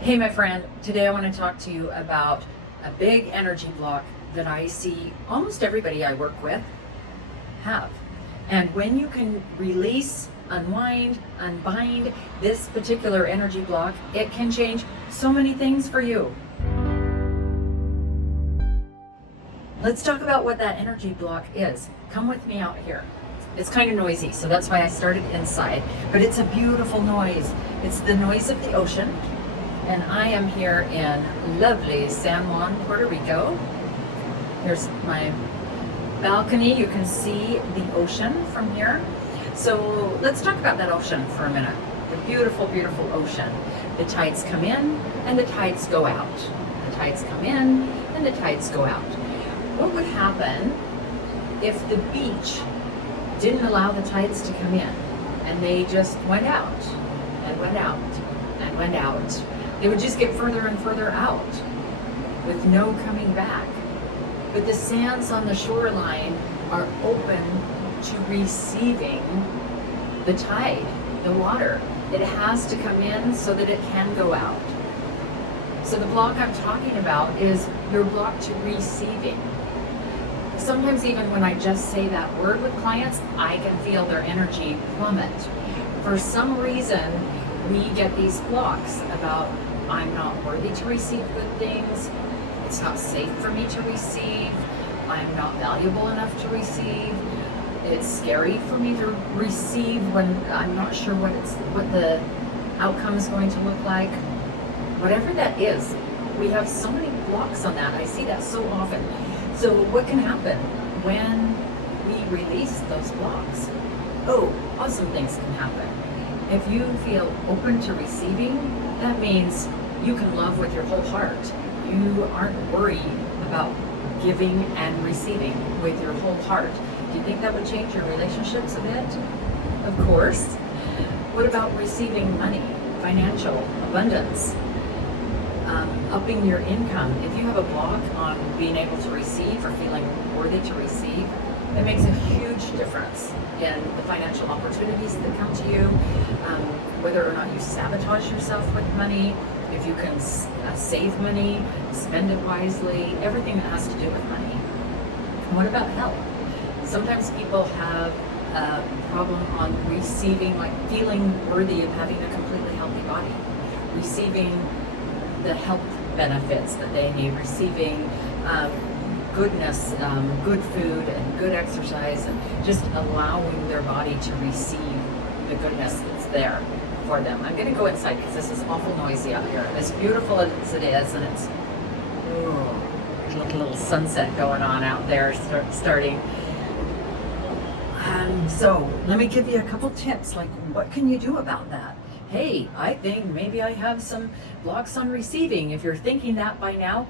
Hey, my friend, today I want to talk to you about a big energy block that I see almost everybody I work with have. And when you can release, unwind, unbind this particular energy block, it can change so many things for you. Let's talk about what that energy block is. Come with me out here. It's kind of noisy, so that's why I started inside, but it's a beautiful noise. It's the noise of the ocean. And I am here in lovely San Juan, Puerto Rico. Here's my balcony. You can see the ocean from here. So let's talk about that ocean for a minute. The beautiful, beautiful ocean. The tides come in and the tides go out. The tides come in and the tides go out. What would happen if the beach didn't allow the tides to come in and they just went out and went out and went out? They would just get further and further out with no coming back. But the sands on the shoreline are open to receiving the tide, the water. It has to come in so that it can go out. So the block I'm talking about is your block to receiving. Sometimes even when I just say that word with clients, I can feel their energy plummet. For some reason, we get these blocks about I'm not worthy to receive good things, it's not safe for me to receive, I'm not valuable enough to receive, it's scary for me to receive when I'm not sure what the outcome is going to look like. Whatever that is, we have so many blocks on that. I see that so often. So what can happen when we release those blocks? Oh, awesome things can happen. If you feel open to receiving, that means you can love with your whole heart. You aren't worried about giving and receiving with your whole heart. Do you think that would change your relationships a bit? Of course. What about receiving money, financial abundance, upping your income? If you have a block on being able to receive or feeling worthy to receive, it makes a huge difference in the financial opportunities that come to you, whether or not you sabotage yourself with money, if you can save money, spend it wisely, everything that has to do with money. And what about health? Sometimes people have a problem on receiving, like feeling worthy of having a completely healthy body, receiving the health benefits that they need, receiving goodness, good food and good exercise, and just allowing their body to receive the goodness that's there for them. I'm going to go inside because this is awful noisy out here. As beautiful as it is, and it's a little sunset going on out there starting. So let me give you a couple tips, like what can you do about that? Hey, I think maybe I have some blocks on receiving. If you're thinking that by now,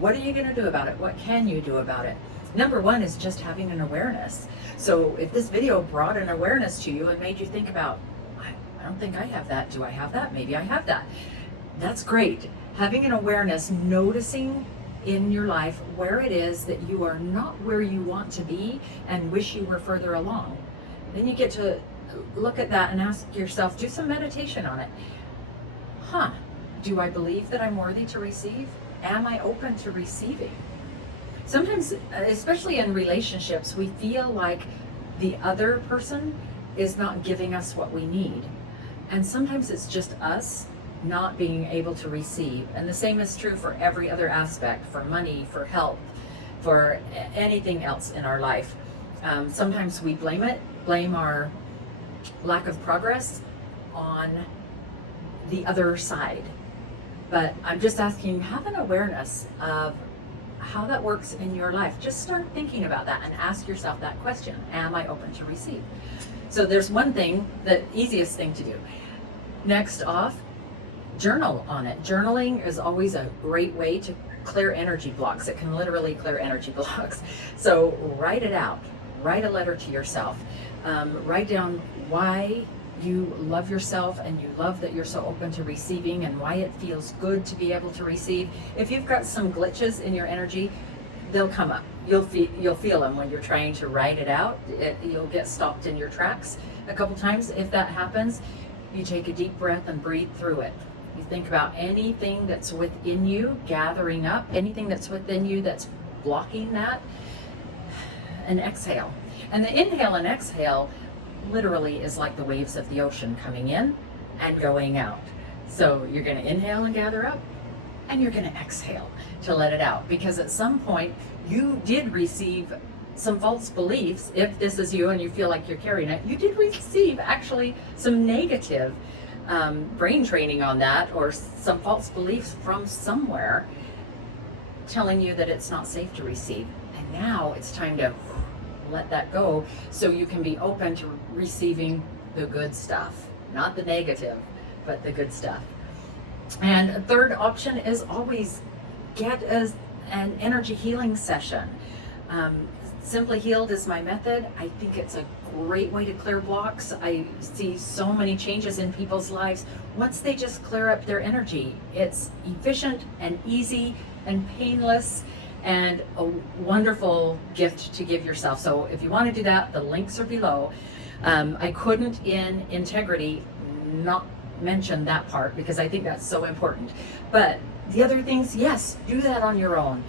what are you going to do about it? What can you do about it? Number one is just having an awareness. So if this video brought an awareness to you and made you think about, I don't think I have that. Do I have that? Maybe I have that. That's great. Having an awareness, noticing in your life where it is that you are not where you want to be and wish you were further along. Then you get to look at that and ask yourself, do some meditation on it. Do I believe that I'm worthy to receive? Am I open to receiving? Sometimes, especially in relationships, we feel like the other person is not giving us what we need. And sometimes it's just us not being able to receive. And the same is true for every other aspect, for money, for health, for anything else in our life. Sometimes we blame our lack of progress on the other side. But I'm just asking, have an awareness of how that works in your life. Just start thinking about that and ask yourself that question. Am I open to receive? So there's one thing, the easiest thing to do. Next off, journal on it. Journaling is always a great way to clear energy blocks. It can literally clear energy blocks. So write it out. Write a letter to yourself. Write down why you love yourself and you love that you're so open to receiving and why it feels good to be able to receive. If you've got some glitches in your energy, they'll come up. You'll feel them when you're trying to write it out. You'll get stopped in your tracks a couple times. If that happens, you take a deep breath and breathe through it. You think about anything that's within you gathering up, anything that's within you that's blocking that, and exhale. And the inhale and exhale literally is like the waves of the ocean coming in and going out. So you're going to inhale and gather up, and you're going to exhale to let it out, because at some point you did receive some false beliefs. If this is you and you feel like you're carrying it, you did receive actually some negative brain training on that, or some false beliefs from somewhere telling you that it's not safe to receive. And now it's time to let that go, so you can be open to receiving the good stuff, not the negative, but the good stuff. And a third option is always get an energy healing session. Simply Healed is my method. I think it's a great way to clear blocks. I see so many changes in people's lives once they just clear up their energy. It's efficient and easy and painless, and a wonderful gift to give yourself. So if you want to do that, the links are below. I couldn't in integrity not mention that part, because I think that's so important. But the other things, yes, do that on your own.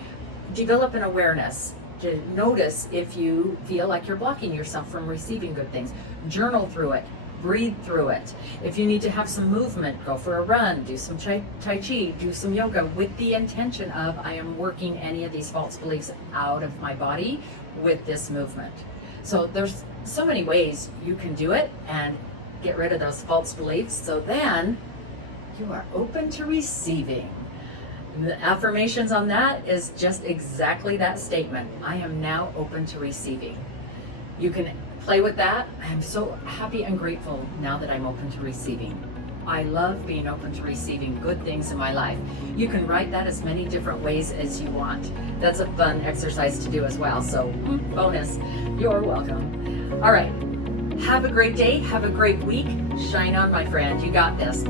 Develop an awareness to notice if you feel like you're blocking yourself from receiving good things. Journal through it, breathe through it. If you need to have some movement, go for a run, do some tai chi, do some yoga, with the intention of, I am working any of these false beliefs out of my body with this movement. So there's so many ways you can do it and get rid of those false beliefs, so then you are open to receiving. The affirmations on that is just exactly that statement. I am now open to receiving. You can play with that. I'm so happy and grateful now that I'm open to receiving. I love being open to receiving good things in my life. You can write that as many different ways as you want. That's a fun exercise to do as well. So bonus, you're welcome. All right. Have a great day. Have a great week. Shine on, my friend. You got this.